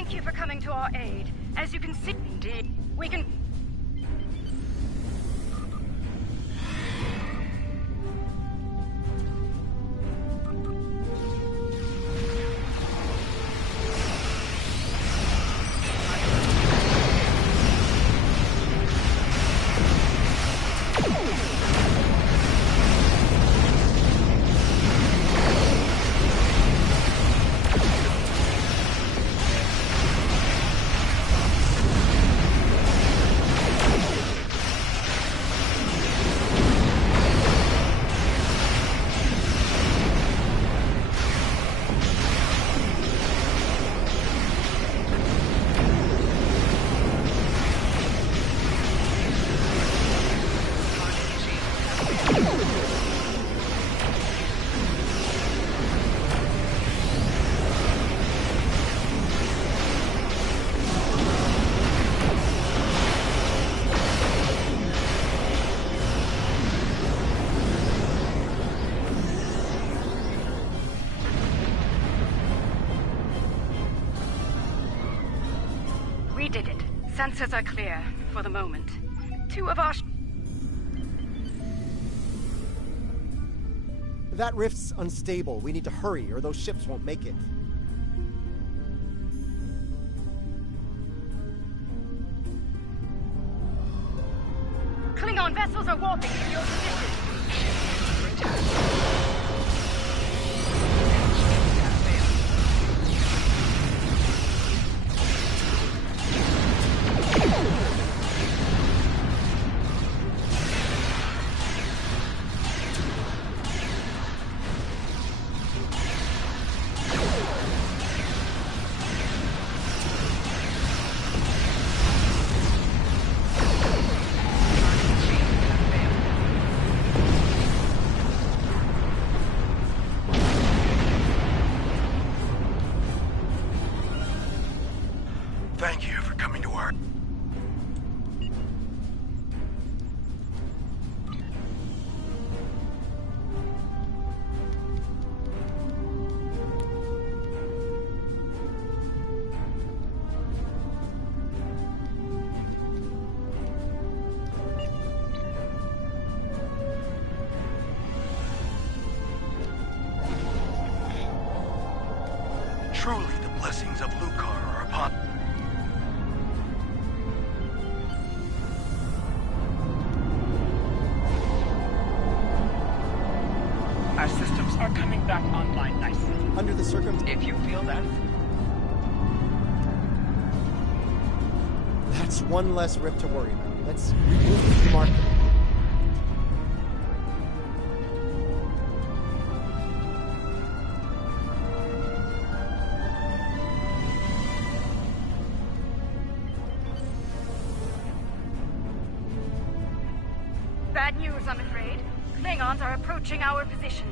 Thank you for coming to our aid. As you can see, indeed, we can... We did it. Sensors are clear, for the moment. Two of our... That rift's unstable. We need to hurry, or those ships won't make it. Klingon vessels are warping to your position. Thank you for coming to our... Truly, the blessings of Lucar are upon... Our systems are coming back online nicely. Under the circumstances... If you feel that... That's one less rift to worry about. Let's remove the marker. Bad news, I'm afraid. Klingons are approaching our position.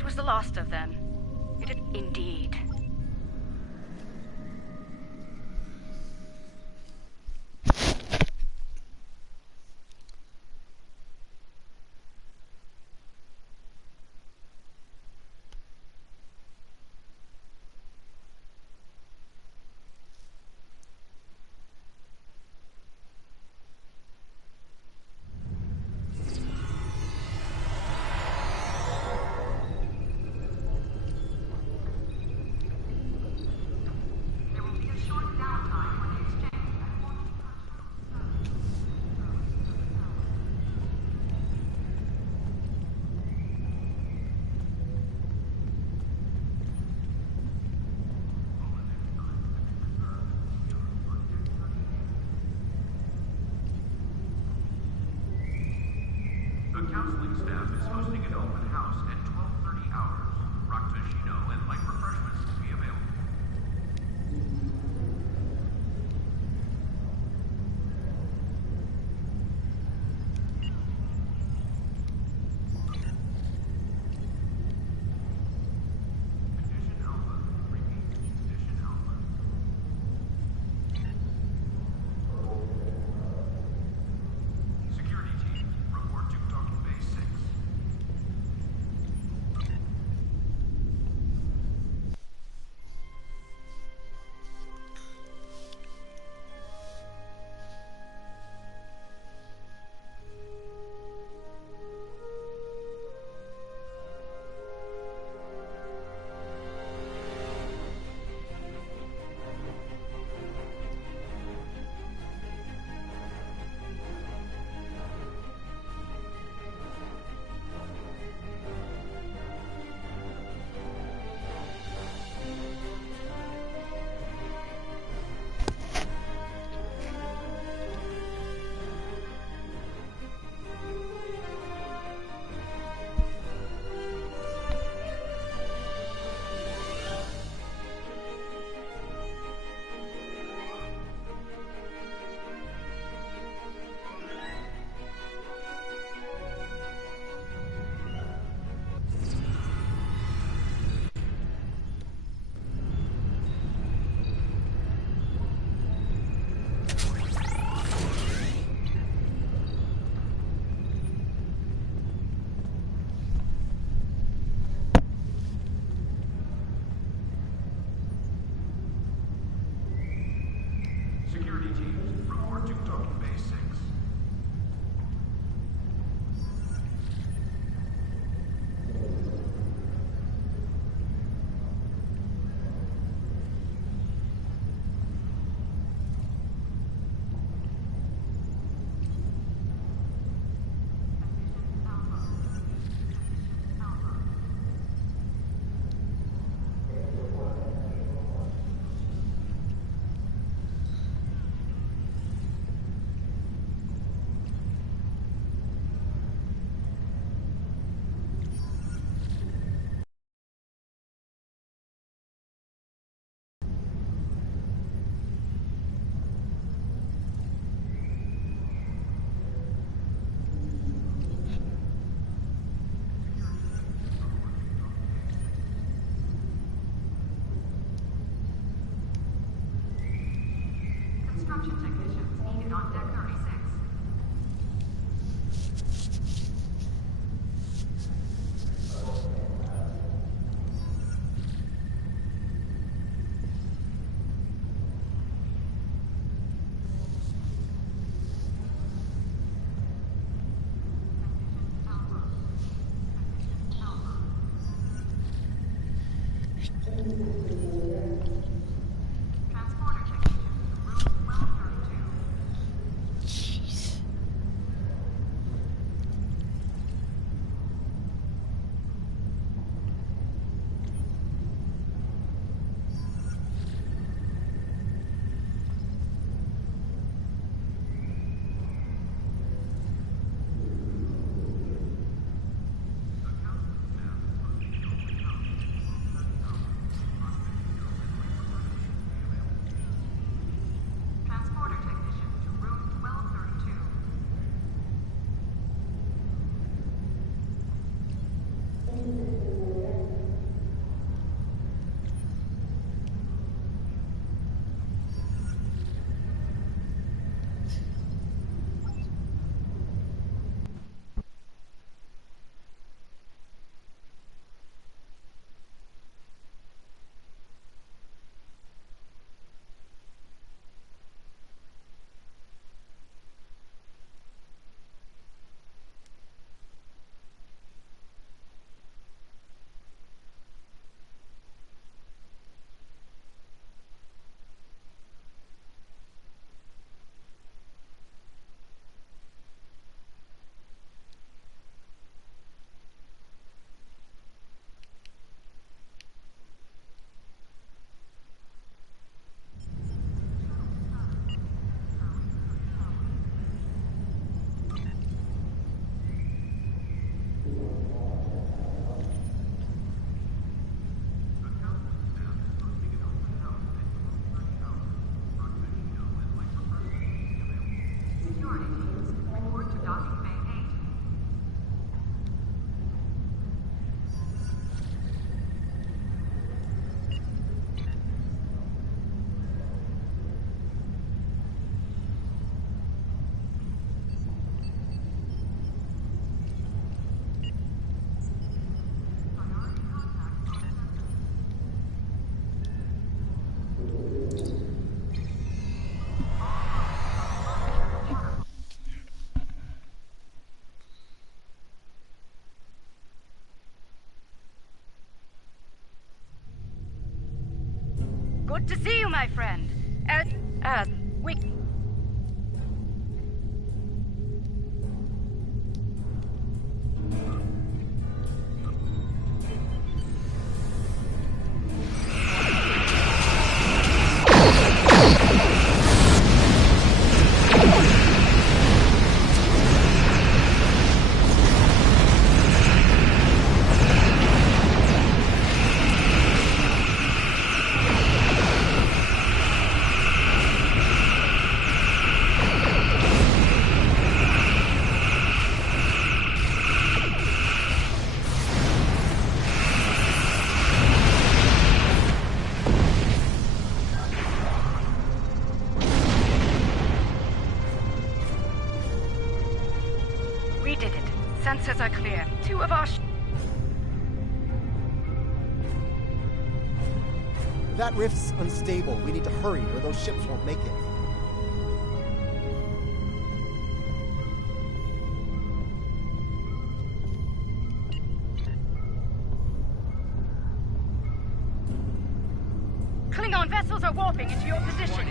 That was the last of them. Indeed. The counseling staff is hosting an open house at 12:30 hours. Rakutashino and light refreshments will be available. Security teams, report to docking bay 6. Security teams, report to docking bay 6. Construction technicians needed on deck 36. Transporter technicians, room 1232. Jeez. The counseling staff is hosting an open house at 12:30 hours. Good to see you, my friend. We... We did it. Sensors are clear. Two of our... That rift's unstable. We need to hurry, or those ships won't make it. Klingon vessels are warping into your position.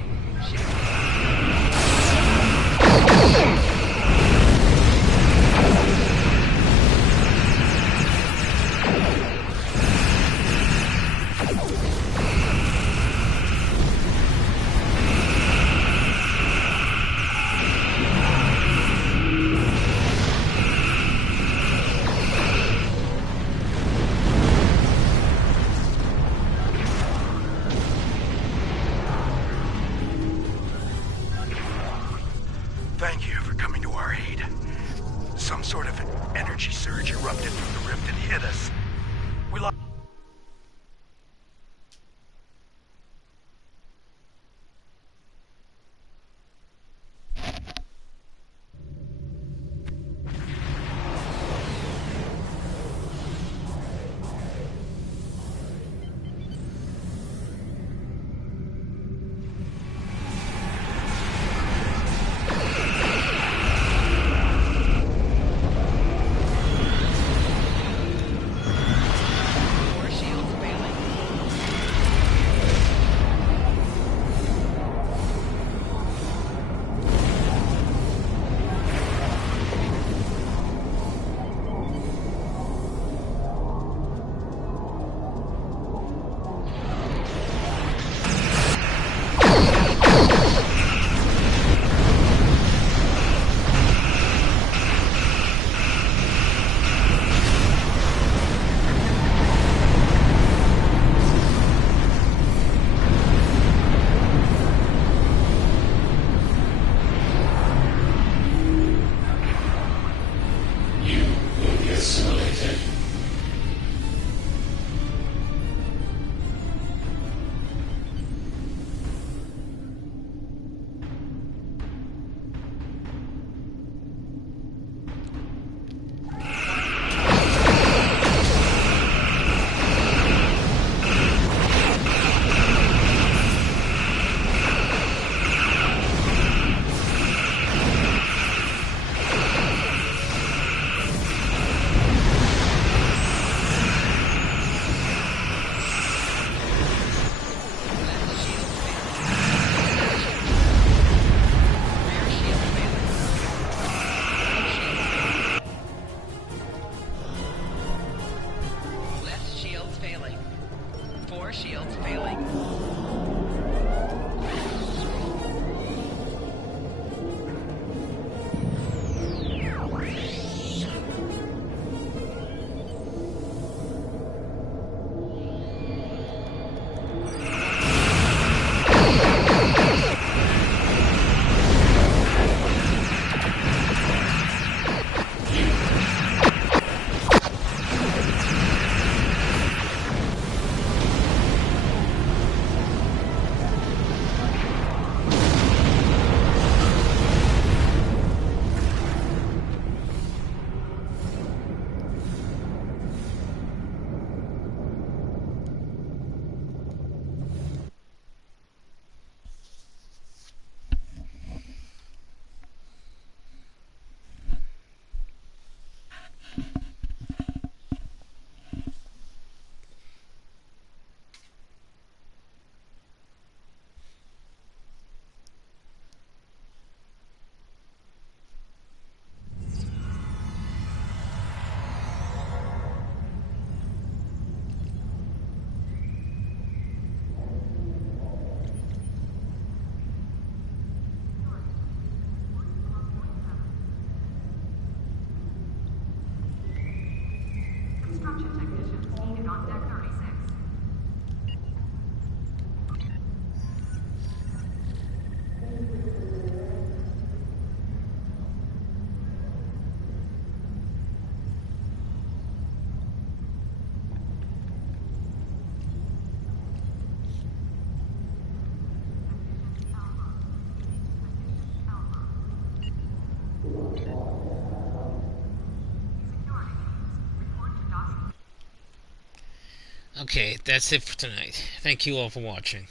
Thank you for coming to our aid. Some sort of energy surge erupted from the rift and hit us. We lost... Okay, that's it for tonight. Thank you all for watching.